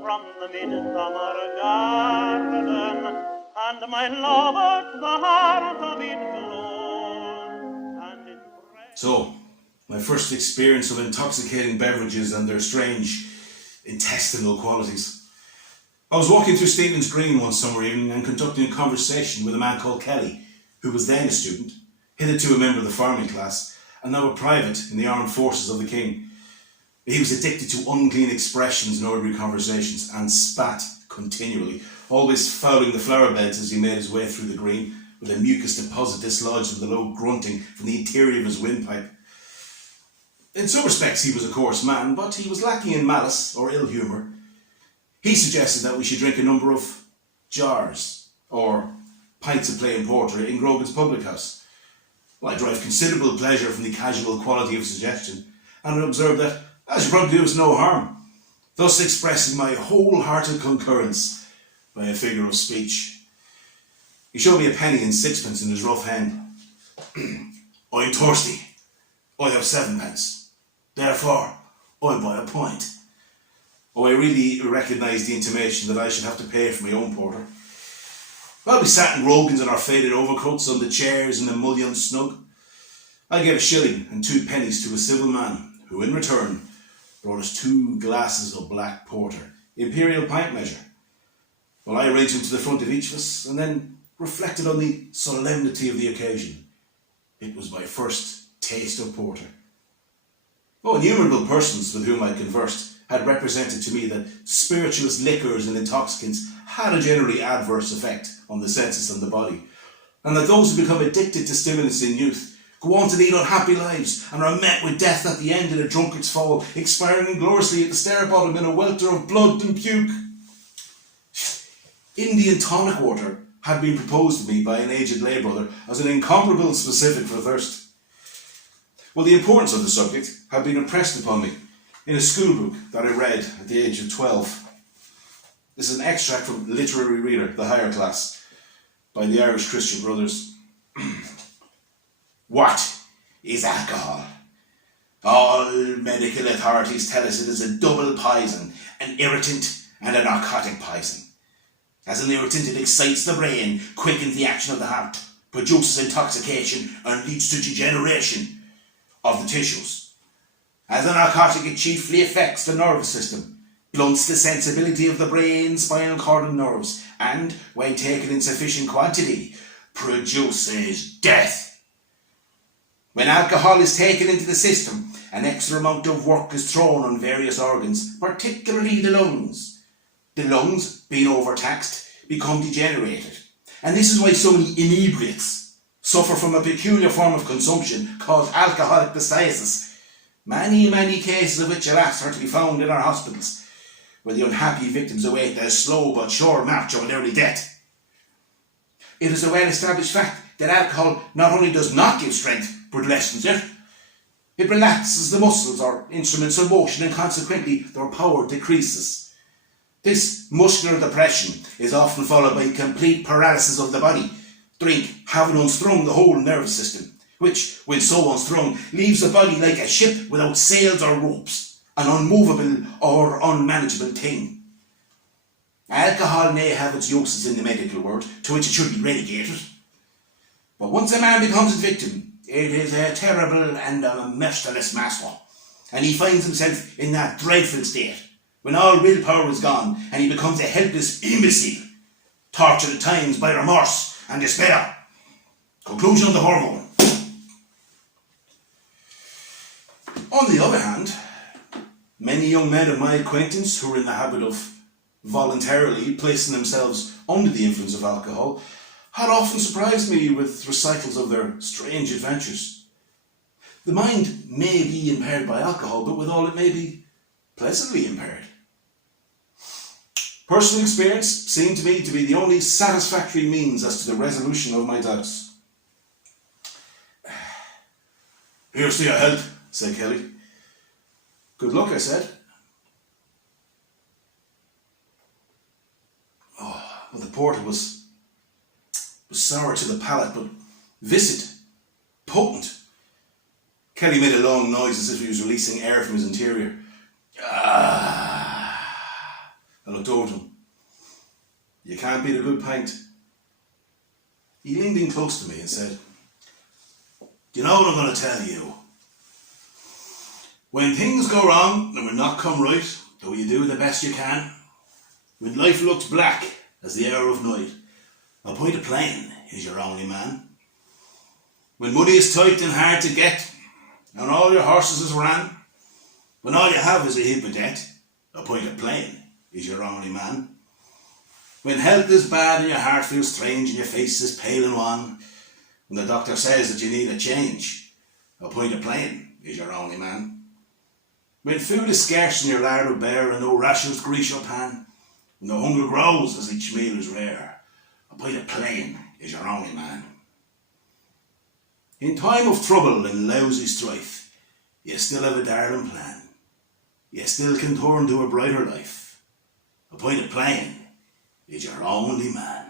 from the midsummer garden, and my lover to the heart of it glows, and it So, my first experience of intoxicating beverages and their strange intestinal qualities. I was walking through Stephen's Green one summer evening and conducting a conversation with a man called Kelly, who was then a student, hitherto a member of the farming class, and now a private in the armed forces of the king. He was addicted to unclean expressions in ordinary conversations and spat continually, always fouling the flower beds as he made his way through the green, with a mucus deposit dislodged with a low grunting from the interior of his windpipe. In some respects he was a coarse man, but he was lacking in malice or ill humour. He suggested that we should drink a number of jars, or pints of plain porter, in Grogan's public house. Well, I derived considerable pleasure from the casual quality of suggestion, and I observed that, as you probably do, us no harm, thus expressing my wholehearted concurrence by a figure of speech. He showed me a penny and sixpence in his rough hand. I'm thirsty. I have 7 pence. Therefore, I buy a pint. Oh, I really recognised the intimation that I should have to pay for my own porter. Well, we sat in Rogan's in our faded overcoats on the chairs in the mullion snug. I gave a shilling and 2 pennies to a civil man, who in return brought us 2 glasses of black porter, imperial pint measure. Well, I arranged them to the front of each of us, and then reflected on the solemnity of the occasion. It was my first taste of porter. Oh, innumerable persons with whom I conversed had represented to me that spirituous liquors and intoxicants had a generally adverse effect on the senses and the body, and that those who become addicted to stimulants in youth go on to lead unhappy lives and are met with death at the end in a drunkard's fall, expiring ingloriously at the stair bottom in a welter of blood and puke. Indian tonic water had been proposed to me by an aged lay brother as an incomparable specific for thirst. Well, the importance of the subject had been impressed upon me in a schoolbook that I read at the age of 12. This is an extract from Literary Reader, the higher class, by the Irish Christian Brothers. What is alcohol? All medical authorities tell us it is a double poison, an irritant and a narcotic poison. As an irritant, it excites the brain, quickens the action of the heart, produces intoxication and leads to degeneration of the tissues. As a narcotic, it chiefly affects the nervous system, blunts the sensibility of the brain, spinal cord and nerves, and, when taken in sufficient quantity, produces death. When alcohol is taken into the system, an extra amount of work is thrown on various organs, particularly the lungs. The lungs, being overtaxed, become degenerated. And this is why so many inebriates suffer from a peculiar form of consumption called alcoholic dystasis. Many cases of which, alas, are to be found in our hospitals, where the unhappy victims await their slow but sure march of an early death. It is a well-established fact that alcohol not only does not give strength, but lessens it. It relaxes the muscles or instruments of motion, and consequently their power decreases. This muscular depression is often followed by complete paralysis of the body, drink having unstrung the whole nervous system, which, when so unstrung, leaves the body like a ship without sails or ropes, an unmovable or unmanageable thing. Alcohol may have its uses in the medical world, to which it should be relegated. But once a man becomes its victim, it is a terrible and a merciless master, and he finds himself in that dreadful state, when all willpower is gone, and he becomes a helpless imbecile, tortured at times by remorse and despair. Conclusion of the hormone. On the other hand, many young men of my acquaintance who are in the habit of voluntarily placing themselves under the influence of alcohol had often surprised me with recitals of their strange adventures. The mind may be impaired by alcohol, but withal it may be pleasantly impaired. Personal experience seemed to me to be the only satisfactory means as to the resolution of my doubts. "Here's to your health," said Kelly. "Good luck," I said. Well, the porter was sour to the palate, but viscid, potent. Kelly made a long noise as if he was releasing air from his interior. A looked over to him. You can't beat a good pint. He leaned in close to me and said, do you know what I'm going to tell you? When things go wrong and will not come right, though you do the best you can, when life looks black as the hour of night, a pint of plain is your only man. When money is tight and hard to get, and all your horses is ran, when all you have is a heap of debt, a pint of plain is your only man. When health is bad and your heart feels strange and your face is pale and wan, when the doctor says that you need a change, a pint of plain is your only man. When food is scarce and your larder bare and no rations grease your pan, when the hunger grows as each meal is rare, a pint of plain is your only man. In time of trouble and lousy strife, you still have a darling plan. You still can turn to a brighter life. A pint of plain is your only man.